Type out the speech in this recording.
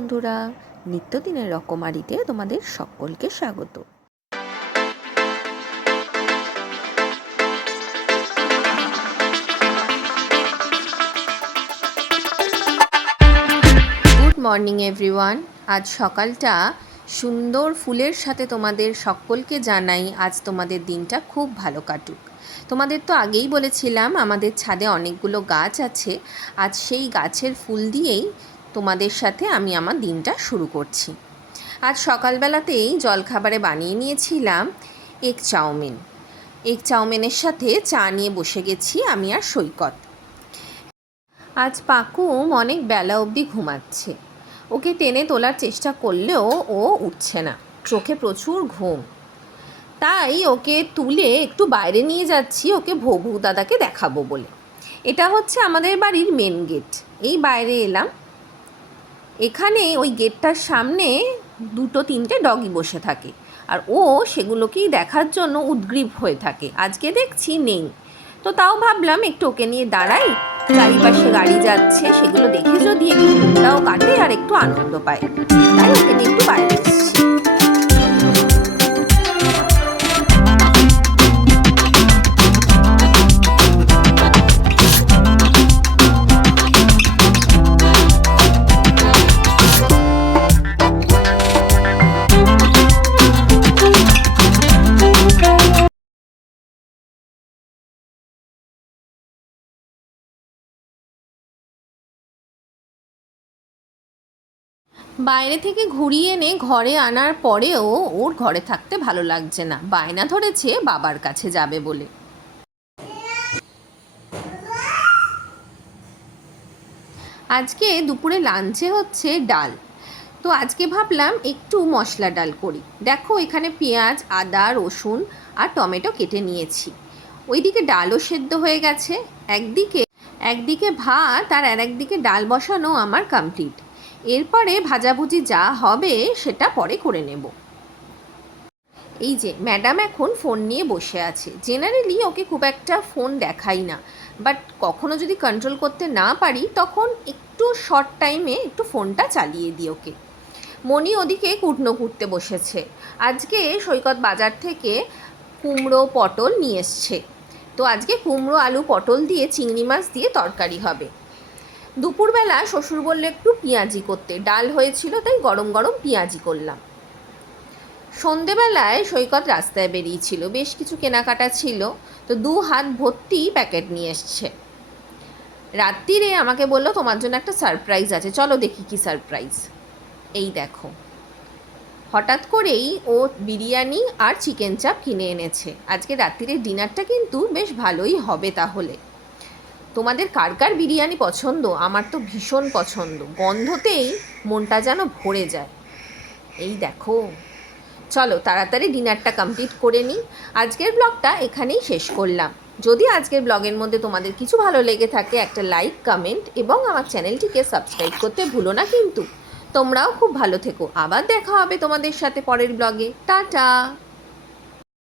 বন্ধুরা, নিত্যদিনের রকমারিতে তোমাদের সকলকে স্বাগত। গুড মর্নিং এভরিওয়ান আজ সকালটা সুন্দর ফুলের সাথে তোমাদের সকলকে জানাই আজ তোমাদের দিনটা খুব ভালো কাটুক। তোমাদের তো আগেই বলেছিলাম, আমাদের ছাদে অনেকগুলো গাছ আছে। আজ সেই গাছের ফুল দিয়েই তোমাদের সাথে আমি আমার দিনটা শুরু করছি। আজ সকালবেলাতেই জলখাবারে বানিয়ে নিয়েছিলাম এক চাউমিন। এক চাউমিনের সাথে চা নিয়ে বসে গেছি আমি আর সৈকত। আজ পাকুম অনেক বেলা অবধি ঘুমাচ্ছে। ওকে টেনে তোলার চেষ্টা করলেও ও উঠছে না। চোখে প্রচুর ঘুম। তাই ওকে তুলে একটু বাইরে নিয়ে যাচ্ছি, ওকে ভবু দাদাকে দেখাবো বলে। এটা হচ্ছে আমাদের বাড়ির মেন গেট এই বাইরে এলাম। এখানে ওই গেটটার সামনে দুটো, তিনটে ডগি বসে থাকে। আর ও সেগুলোকেই দেখার জন্য উদ্গ্রীব হয়ে থাকে। আজকে দেখছি নেই। তো তাও ভাবলাম একটু ওকে নিয়ে দাঁড়াই। চারিপাশে গাড়ি যাচ্ছে, সেগুলো দেখে যদি একটু কাটে আর একটু আনন্দ পায় তাই ওকে নিয়ে একটু বাইরে বাইরে থেকে ঘুরিয়ে এনে ঘরে আনার পরেও ওর ঘরে থাকতে ভালো লাগছে না। বায়না ধরেছে, বাবার কাছে যাবে বলে। আজকে দুপুরে লাঞ্চে হচ্ছে ডাল। তো আজকে ভাবলাম একটু মশলা ডাল করি। দেখো, এখানে পেঁয়াজ, আদা, রসুন আর টমেটো কেটে নিয়েছি। ওইদিকে ডালও সেদ্ধ হয়ে গেছে। একদিকে একদিকে ভাত আর আর একদিকে ডাল বসানো আমার কমপ্লিট এরপরে ভাজাভুজি যা হবে সেটা পরে করে নেব। এই যে, ম্যাডাম এখন ফোন নিয়ে বসে আছে। জেনারেলি ওকে খুব একটা ফোন দেখাই না। বাট কখনো যদি কন্ট্রোল করতে না পারি, তখন একটু শর্ট টাইমে একটু ফোনটা চালিয়ে দিই ওকে। মণি ওদিকে কুটনো কুটতে বসেছে। আজকে সৈকত বাজার থেকে কুমড়ো, পটল নিয়ে এসছে। তো আজকে কুমড়ো, আলু, পটল দিয়ে, চিংড়ি মাছ দিয়ে তরকারি হবে। দুপুরবেলা শ্বশুর বললে, একটু পেঁয়াজি করতে। ডাল হয়েছিল, তাই গরম গরম পেঁয়াজি করলাম। সন্ধেবেলায় সৈকত রাস্তায় বেরিয়েছিল। বেশ কিছু কেনাকাটা ছিল। তো দু হাত ভর্তি প্যাকেট নিয়ে এসছে। রাত্রিরে আমাকে বলল, তোমার জন্য একটা সারপ্রাইজ আছে। চলো দেখি কি সারপ্রাইজ। এই দেখো। হঠাৎ করেই ও বিরিয়ানি আর চিকেন চাপ কিনে এনেছে। আজকে রাত্রিরে ডিনারটা কিন্তু বেশ ভালোই হবে তাহলে। তোমাদের কার কার বিরিয়ানি পছন্দ? আমার তো ভীষণ পছন্দ। গন্ধতেই মনটা যেন ভরে যায়। এই দেখো। চলো, তাড়াতাড়ি ডিনারটা কমপ্লিট করে নিই। আজকের ব্লগটা এখানেই শেষ করলাম। যদি আজকের ব্লগের মধ্যে তোমাদের কিছু ভালো লেগে থাকে, একটা লাইক, কমেন্ট এবং আমার চ্যানেলটিকে সাবস্ক্রাইব করতে ভুলো না কিন্তু। তোমরাও খুব ভালো থেকো। আবার দেখা হবে তোমাদের সাথে পরের ব্লগে। টাটা!